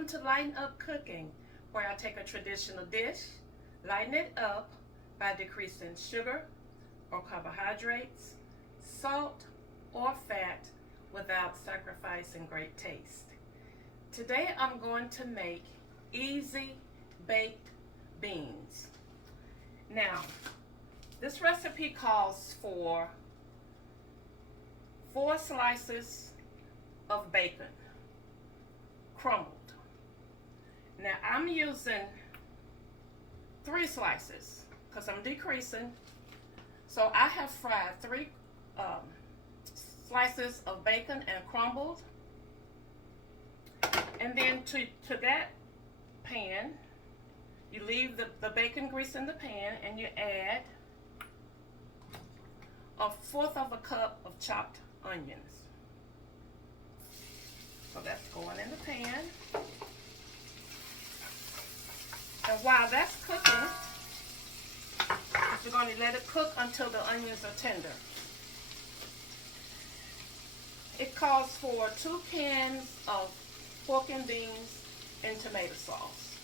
Welcome to Lighten Up Cooking, where I take a traditional dish, lighten it up by decreasing sugar or carbohydrates, salt or fat without sacrificing great taste. Today I'm going to make easy baked beans. Now, this recipe calls for 4 slices of bacon, crumbled. Now I'm using 3 slices because I'm decreasing. So I have fried 3 slices of bacon and crumbled. And then to that pan, you leave the bacon grease in the pan and you add 1/4 of a cup of chopped onions. So that's going in the pan. And while that's cooking, we're going to let it cook until the onions are tender. It calls for 2 cans of pork and beans and tomato sauce.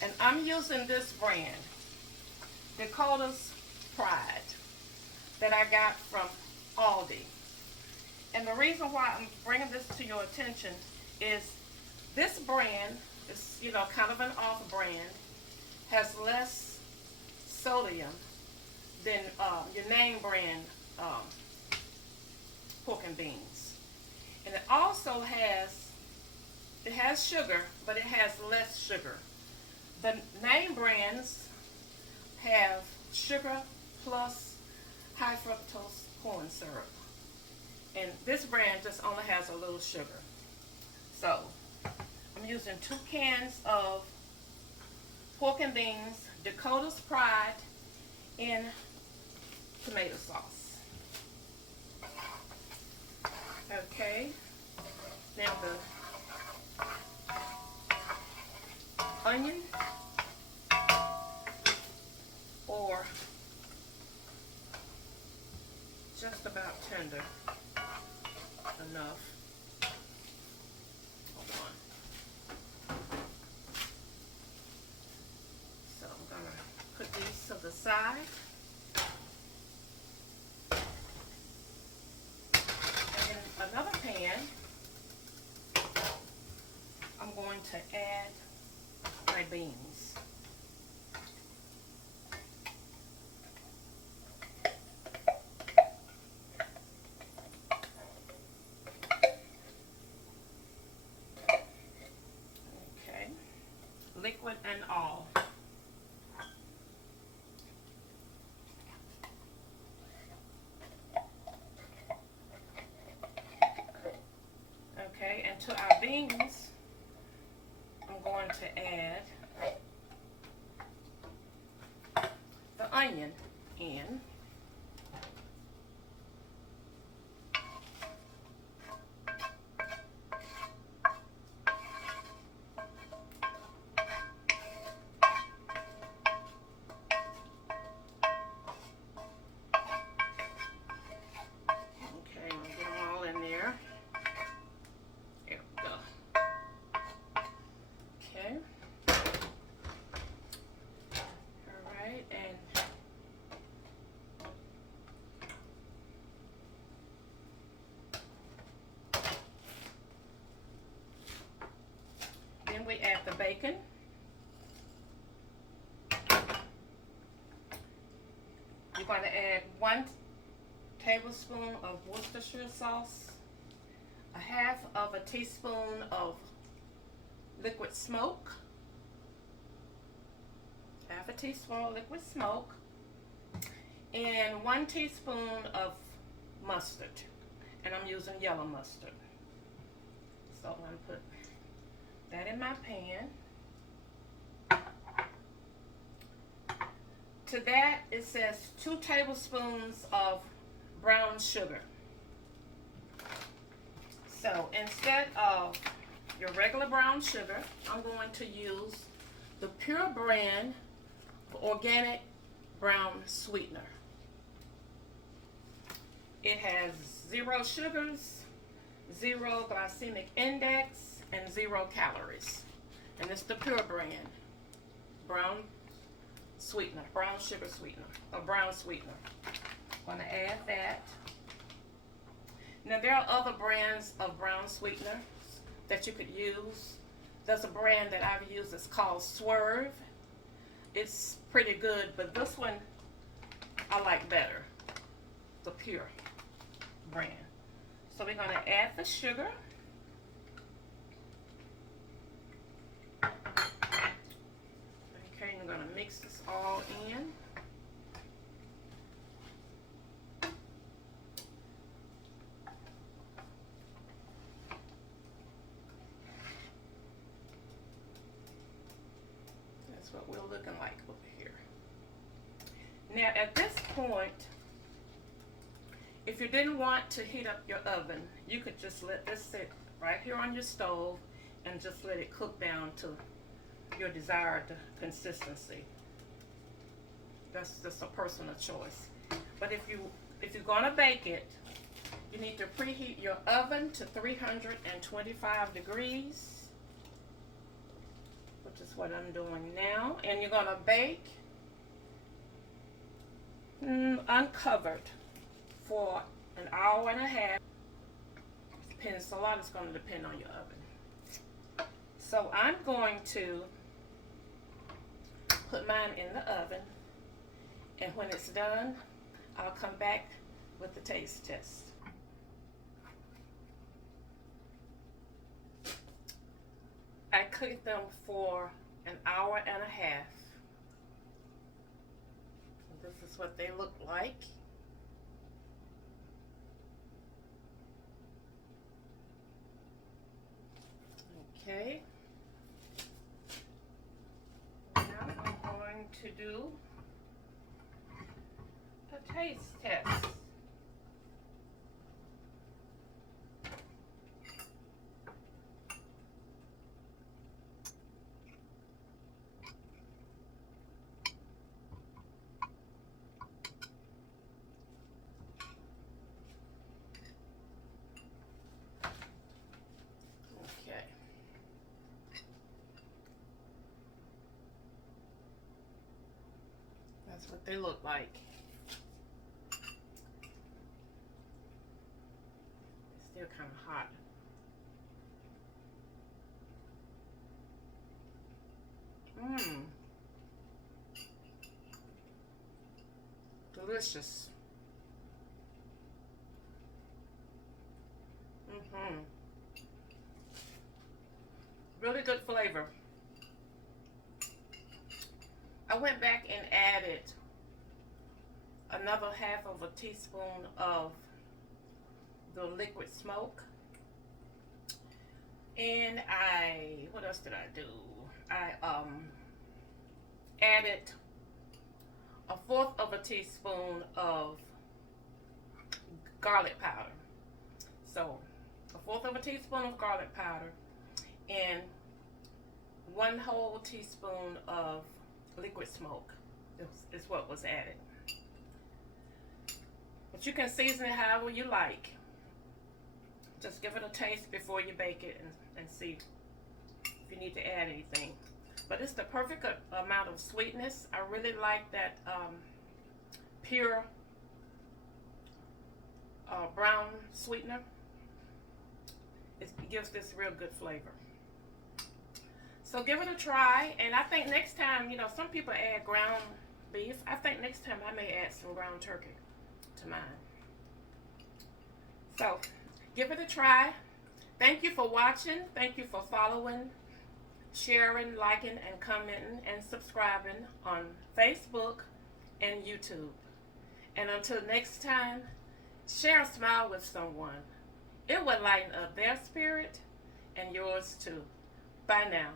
And I'm using this brand, Dakota's Pride, that I got from Aldi. And the reason why I'm bringing this to your attention is this brand is, kind of an off brand, has less sodium than your name brand pork and beans. And it also has sugar, but it has less sugar. The name brands have sugar plus high fructose corn syrup. And this brand just only has a little sugar. So I'm using 2 cans of pork and beans, Dakota's Pride, in tomato sauce. Okay, now the onion or just about tender enough. Hold on. So I'm gonna put these to the side. And in another pan, I'm going to add my beans. Okay, liquid and all. Okay, and to our beans, I'm going to add the onion in. Okay, I'm gonna get them all in there. There we go. Okay. All right, and then we add the bacon. You're going to add 1 tablespoon of Worcestershire sauce, 1/2 teaspoon of liquid smoke, 1/2 teaspoon of liquid smoke, and 1 teaspoon of mustard. And I'm using yellow mustard. So I'm going to put that in my pan. To that, it says 2 tablespoons of brown sugar. So instead of your regular brown sugar, I'm going to use the Pure brand organic brown sweetener. It has 0 sugars, 0 glycemic index, and 0 calories. And it's the Pure brand. Brown sweetener, brown sugar sweetener, or brown sweetener. I'm going to add that. Now there are other brands of brown sweetener that you could use. There's a brand that I've used, it's called Swerve. It's pretty good, but this one I like better, the Pure brand. So we're going to add the sugar. Okay, I'm going to mix this all in. That's what we're looking like over here. Now at this point, if you didn't want to heat up your oven, you could just let this sit right here on your stove and just let it cook down to your desired consistency. That's just a personal choice. But if you're gonna bake it, you need to preheat your oven to 325 degrees, which is what I'm doing now. And you're gonna bake uncovered for an hour and a half. Depends, a lot is going to depend on your oven. So I'm going to put mine in the oven, and when it's done, I'll come back with the taste test. I cooked them for an hour and a half. This is what they look like. Okay. Now I'm going to do a taste test. Okay. That's what they look like. It's still kind of hot. Mmm. Delicious. Mm-hmm. Really good flavor. I went back and added another half of a teaspoon of the liquid smoke. And what else did I do? I added a fourth of a teaspoon of garlic powder. So a fourth of a teaspoon of garlic powder and 1 whole teaspoon of liquid smoke is what was added. But you can season it however you like. Just give it a taste before you bake it and see if you need to add anything. But it's the perfect amount of sweetness. I really like that pure brown sweetener. It gives this real good flavor. So give it a try, and I think next time, you know, some people add ground beef. I think next time I may add some ground turkey to mine. So give it a try. Thank you for watching. Thank you for following, sharing, liking, and commenting, and subscribing on Facebook and YouTube. And until next time, share a smile with someone. It will lighten up their spirit and yours too. Bye now.